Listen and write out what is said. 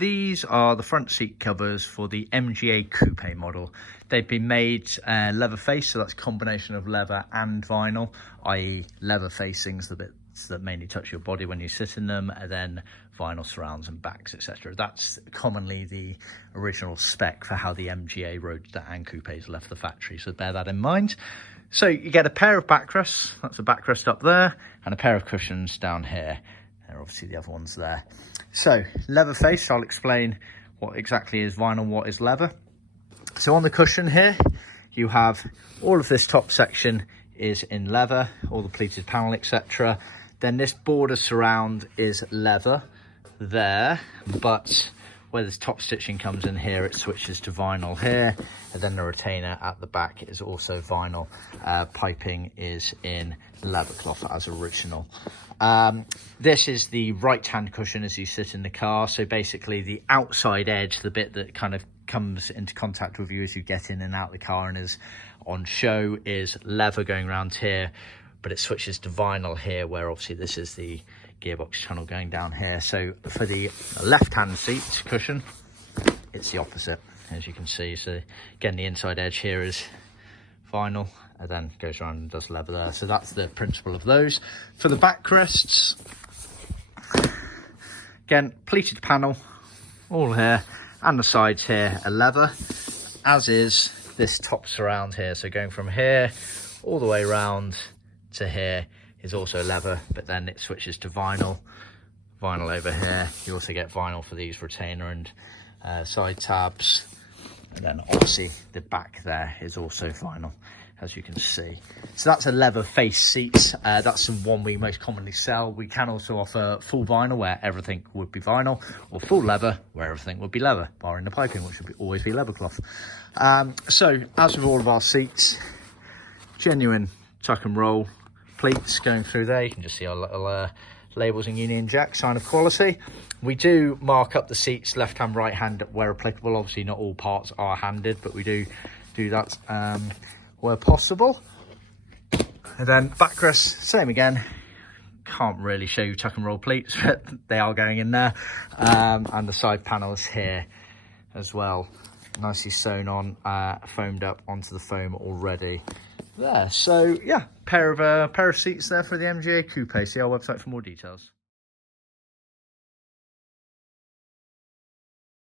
these are the front seat covers for the MGA Coupe model. They've been made leather face, so that's a combination of leather and vinyl, i.e. leather facings, the bits that mainly touch your body when you sit in them, and then vinyl surrounds and backs, etc. That's commonly the original spec for how the MGA Roadster and Coupes left the factory, so bear that in mind. So you get a pair of backrests, that's a backrest up there, and a pair of cushions down here. There are obviously the other ones there. So leather face, I'll explain what exactly is vinyl, what is leather. So on the cushion here, you have all of this top section is in leather, all the pleated panel, etc. Then this border surround is leather there, but where this top stitching comes in here, it switches to vinyl here, and then the retainer at the back is also vinyl. Piping is in leather cloth as original. This is the right hand cushion as you sit in the car, so basically the outside edge, the bit that kind of comes into contact with you as you get in and out the car and is on show, is leather going around here, but it switches to vinyl here, where obviously this is the gearbox channel going down here. So for the left hand seat cushion, it's the opposite, as you can see. So again, the inside edge here is vinyl, and then goes around and does leather there. So that's the principle of those. For the backrests, again, pleated panel all here, and the sides here are leather, as is this top surround here. So going from here all the way around to here is also leather, but then it switches to vinyl over here. You also get vinyl for these retainer and side tabs, and then obviously the back there is also vinyl, as you can see. So that's a leather face seat. That's the one we most commonly sell. We can also offer full vinyl, where everything would be vinyl, or full leather, where everything would be leather, barring the piping, which would always be leather cloth. So as with all of our seats, genuine tuck and roll pleats going through there. You can just see our little labels and Union Jack, sign of quality. We do mark up the seats left hand, right hand where applicable. Obviously not all parts are handed, but we do that where possible. And then backrests, same again. Can't really show you tuck and roll pleats, but they are going in there. And the side panels here as well, nicely sewn on, foamed up onto the foam already there. So yeah, pair of seats there for the MGA Coupe. See our website for more details.